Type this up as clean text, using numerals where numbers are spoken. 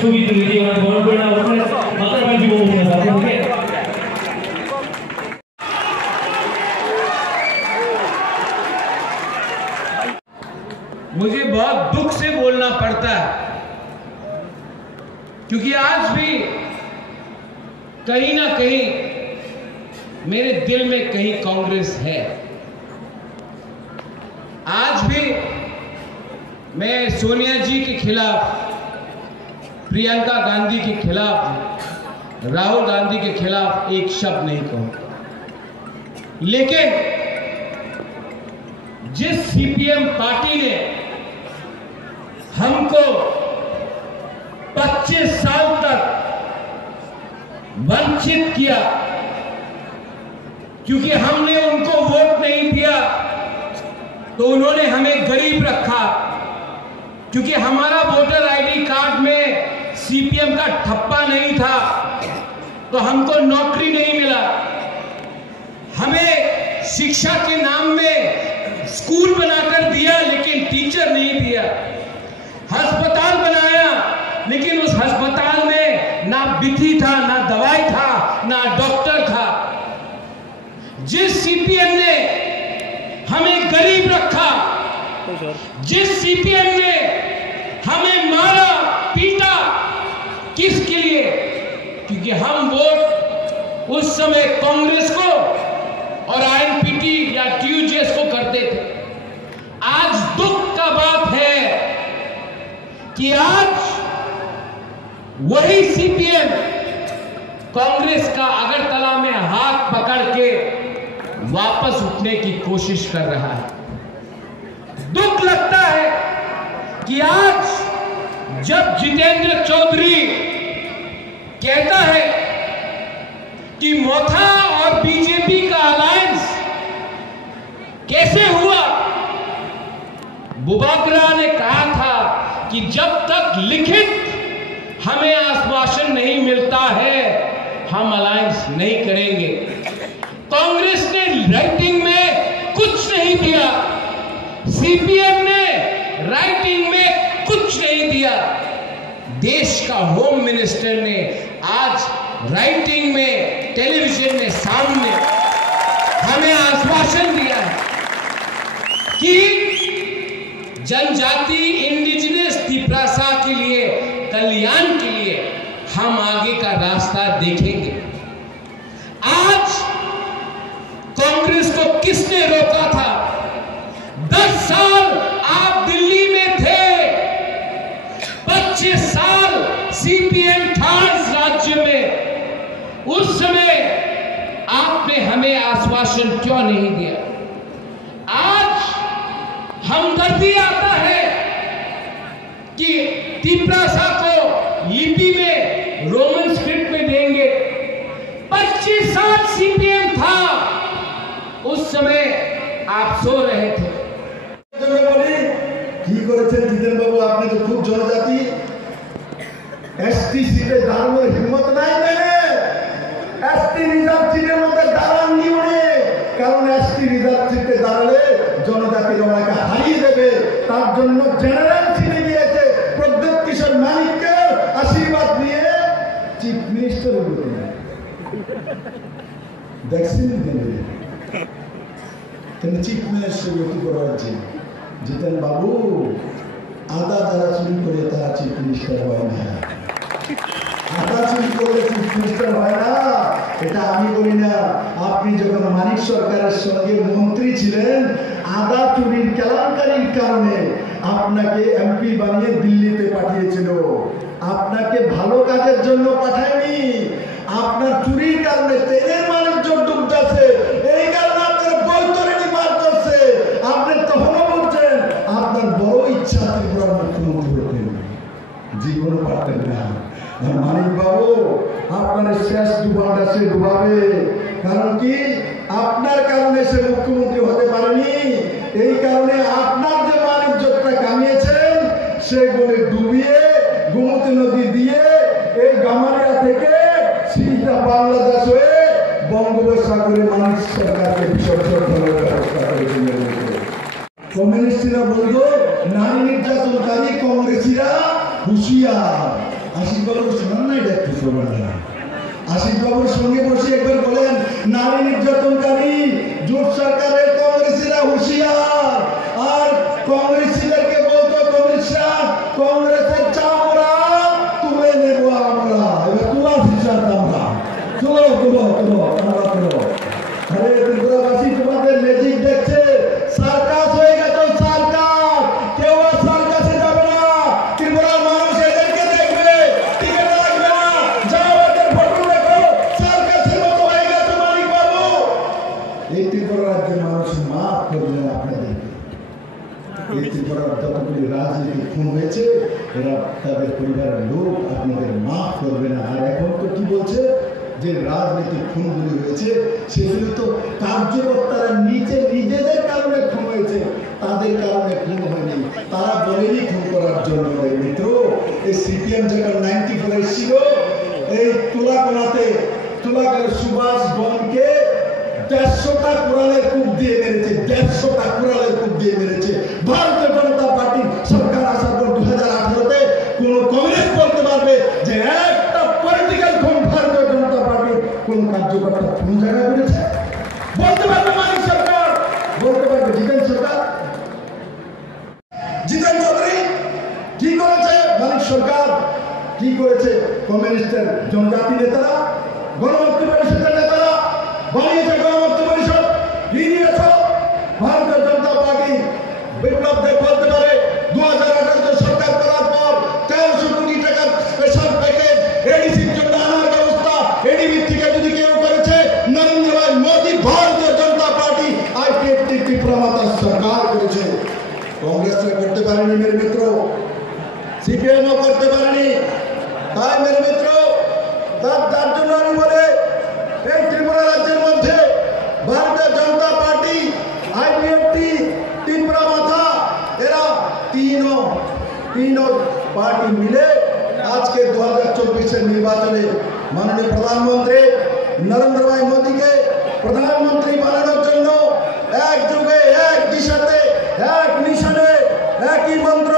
ছবি তুলে দিয়ে মানে বড় করে না ওখানে মাথার বাড়ি দিব না আপনাকে। मुझे बहुत दुख से बोलना पड़ता है क्योंकि आज भी कहीं ना कहीं मेरे दिल में कहीं कांग्रेस है। आज भी मैं सोनिया जी के खिलाफ, प्रियंका गांधी के खिलाफ, राहुल गांधी के खिलाफ एक शब्द नहीं कहूंगा, लेकिन जिस सीपीएम पार्टी ने हमको 25 साल तक वंचित किया क्योंकि हमने उनको वोट नहीं दिया तो उन्होंने हमें गरीब रखा, क्योंकि हमारा वोटर आईडी कार्ड में सीपीएम का ठप्पा नहीं था तो हमको नौकरी नहीं मिला, हमें शिक्षा के नाम में स्कूल बनाकर दिया लेकिन टीचर नहीं दिया, अस्पताल बनाया लेकिन उस अस्पताल में ना बिथी था, ना दवाई था, ना डॉक्टर था। जिस सीपीएम ने हमें गरीब रखा, जिस सीपीएम ने हमें मारा पीटा, किसके लिए? क्योंकि हम वोट उस समय कांग्रेस को और आईएनपीटी या टीयूजेएस को करते थे। आज दुख का बात है कि आज वही सीपीएम कांग्रेस का अगरतला में हाथ पकड़ के वापस उठने की कोशिश कर रहा है। दुख लगता है कि आज जब जितेंद्र चौधरी कहता है कि मोथा और बीजेपी का अलायंस कैसे हुआ, बुबागरा ने कहा था कि जब तक लिखित हमें आश्वासन नहीं मिलता है हम अलायंस नहीं करेंगे। कांग्रेस ने राइटिंग में कुछ नहीं दिया, सीपीएम ने राइटिंग में कुछ नहीं दिया, देश का होम मिनिस्टर ने आज राइटिंग में टेलीविजन में सामने हमें आश्वासन दिया है कि जनजाति इंडिजिनस त्रिपुरा के लिए, कल्याण के लिए हम आगे का रास्ता देखेंगे। आज कांग्रेस को किसने रोका था? 10 साल आप दिल्ली में थे, 25 साल सीपीएम था इस राज्य में, उस समय आपने हमें आश्वासन क्यों नहीं दिया? आज हमदर्दी आता है कि त्रिपुरा को लिपि में रोमन स्क्रिप्ट में देंगे। 25 साल सीपीएम था, उस समय आप सो रहे थे। जितेन बाबू आपने तो खूब जनजाति एसटी सीटे दाঁড়ানোর हिम्मत নাই দেনে, एसटी रिजर्व सीटेर মধ্যে দাঁড়াননি উনি, কারণ एसटी रिजर्व सीटे দাঁড়ালে জনজাতির ওনাকে হারিয়ে দেবে, তার জন্য জেনারেল সিটে গিয়েছে প্রদ্যোৎ কিশোর মানিককে আশীর্বাদ নিয়ে চিফ মিনিস্টার হলেন। দেখছেন কেন চিফ মিনিস্টার কি করা হচ্ছে? জিতেন বাবু আদা যারা চুরি করে তারা চিফ মিনিস্টার হয় না, আদা চুরি করলে চিফ মিনিস্টার হয় না, এটা আমি বলি না। আপনি যখন মানিক সরকারের সঙ্গে মন্ত্রী ছিলেন, আদা চুরির কেলেঙ্কারির কারণে আপনাকে এমপি বানিয়ে দিল্লিতে পাঠিয়েছিল, আপনাকে ভালো কাজের জন্য পাঠায়নি। আপনার চুরির কারণে তেলের বাণিজ্য ডুবতেছে, এই কারণে আপনার বৈতরণী বার করছে। আপনি তখনও বলছেন আপনার বড় ইচ্ছা ত্রিপুরার মুখ্যমন্ত্রী হতেন, জীবনও পারতেন না। মানিক বাবু আপনার শেষ ডুবাটা সে ডুবাবে, কারণ কি আপনার কারণে সে মুখ্যমন্ত্রী হতে পারেনি। এই কারণে আপনার যে বাণিজ্যটা কামিয়েছেন সেগুলো ডুবিয়ে গোমতী নদী দিয়ে এই গামারিয়া থেকে সিধা বাংলাদেশ হয়ে বঙ্গোপসাগরে মানিক সরকারকে বিসর্জন করার ব্যবস্থা করে দিলেন। কমিউনিস্টরা বলতো নারী নির্যাতনকারী কংগ্রেসীরা হুঁশিয়ার। আশিক বাবু শোনান না, এটা একটু শোনান না। আশিক বাবুর সঙ্গে বসে একবার বলেন, নারী নির্যাতনকারী জোট সরকারের কংগ্রেসীরা হুঁশিয়ার। আর কংগ্রেসীদেরকে বলতো, কংগ্রেসরা কংগ্রেসের চামড়া তুলে নেব আমরা, এবার তুলা ফিসার আমরা, তুলো তুলো তুলো আমরা তুলো। আরে ত্রিপুরাবাসী তোমাদের ম্যাজিক দেখছে, সার্কাস হয়ে গেছে সার্কাস। কেউ আর সার্কাসে যাবে না, ত্রিপুরার মানুষ এদেরকে দেখবে, টিকিট লাগবে না, যাও এদের ফটো দেখো, সার্কাসের মতো হয়ে গেছে মানিক বাবু। এই ত্রিপুরা রাজ্যের মানুষ মাফ করবে না আপনাদেরকে। এই ত্রিপুরার যতগুলি রাজনীতি খুন হয়েছে, এরা তাদের পরিবারের লোক আপনাদের মাফ করবে না। আর এখন তো কি বলছে যে রাজনীতির খুনগুলি হয়েছে সেগুলো তো কার্যকর্তারা নিজেদের কারণে খুন হয়েছে, তাদের কারণে খুন হয়নি। তারা বলেনি খুন করার জন্য। মিত্র, এই সিপিএম যখন 94 এসেছিল, এই তুলাকোনাতে সুভাষ বনকে 150টা কোরালের কূপ দিয়ে মেরেছে, 150টা কোরালের কূপ দিয়ে মেরেছে। ভারতীয় জনতা পার্টির সরকার আসার পর 2018-তে কোন কমিউনিস্ট বলতে পারবে যে একটা পলিটিক্যাল খুন ভারতীয় জনতা পার্টির কোন কার্যকর্তা কোন জায়গায় করেছে? বলতে পারবে মানিক সরকার, বলতে পারবে জিতেন সরকার, জিতেন চৌধুরী কি করেছে? মানিক সরকার কি করেছে? কমিউনিস্টের জনজাতি নেতারা, গণমুক্তি পরিষদের নেতারা বানিয়েছে গণমুক্তি পরিষদ, দিয়েছ ভারতীয় জনতা পার্টি। বিপ্লব দেব বলতে পারে 2018-তে সরকার করার পর 1300 কোটি টাকার স্পেশাল প্যাকেজ এডিসির জন্য আনার ব্যবস্থা এডিবি থেকে যদি কেউ করেছে, নরেন্দ্র ভাই মোদী ভারতীয় জনতা পার্টি আইপিএফটি ত্রিপুরা মাতার সরকার করেছে। কংগ্রেসরা করতে পারেনি মেরে মিত্র, সিপিএমও করতে পারেনি। তাই মেরে মিত্র, তার জন্য আমি বলে এই ত্রিপুরা রাজ্যের মধ্যে ভারতীয় জনতা পার্টি, আইপিএফটি, ত্রিপুরা মাথা, এরা তিনও পার্টি মিলে আজকে 2024-এর নির্বাচনে মাননীয় প্রধানমন্ত্রী নরেন্দ্র ভাই মোদীকে প্রধানমন্ত্রী বানানোর জন্য এক যুগে, এক দিশাতে, এক মিশনে, একই মন্ত্র